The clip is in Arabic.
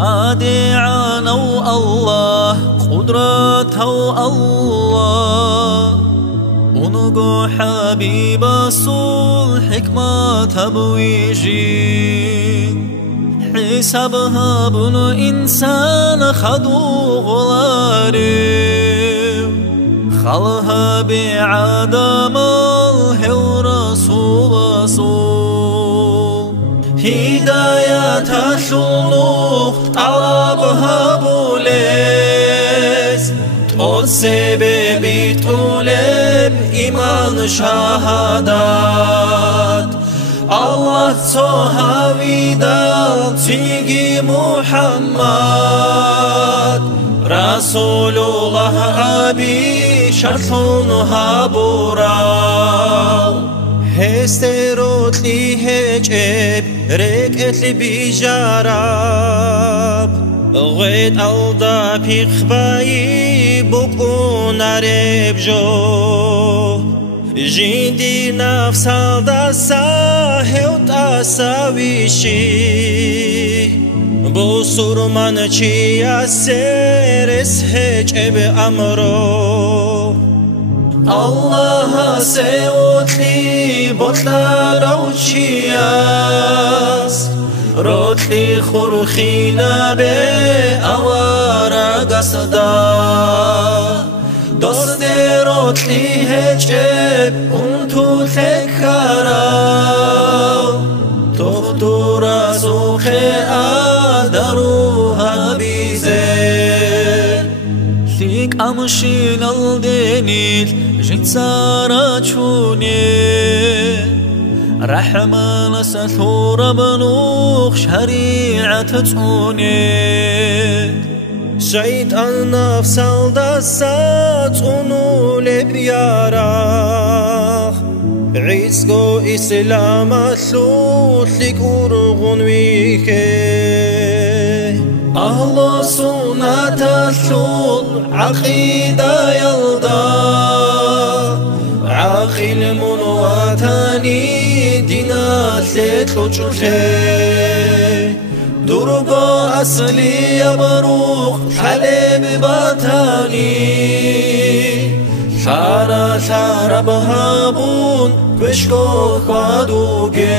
أدعانو الله قدرته الله ونقو حبيب الصول حكمة بويجي حسابها بنو إنسان خدو غلاري خلها بعدم الهو رسول هداية الشلوخ طلبها بوليس تقول سببي طلب إيمان شهادات الله صحابي تيجي محمد رسول الله أبي شرطونها براو هستروت لي هجب ركت لي بجراب غيت أوضا بيخباي بقون عرب جو جيندي نفس هذا ساهوت أساويشي بوسور من چيا سرس هجب أمرو الله سوت لي بطل روشياس روت لي خرخينا بأوارا قصدا دوست روت لي هجب انتو تكراو تختو رسوخ آدروها بيزين ليك أمشين الدنيل جيت سارتشوني رحمة ستور بنوخ شريعة توني شيت النفس الدسات ونولي بياراخ عيسكو إسلام الثلوث لك أرغن ويكي أهل سنة الثلوث عقيدة يلدا عاقل من وطني دينا تلتلو جلتي دربا أصلي يبروخ حليب بطاني شارع شارع بهابون كشكو خادوگه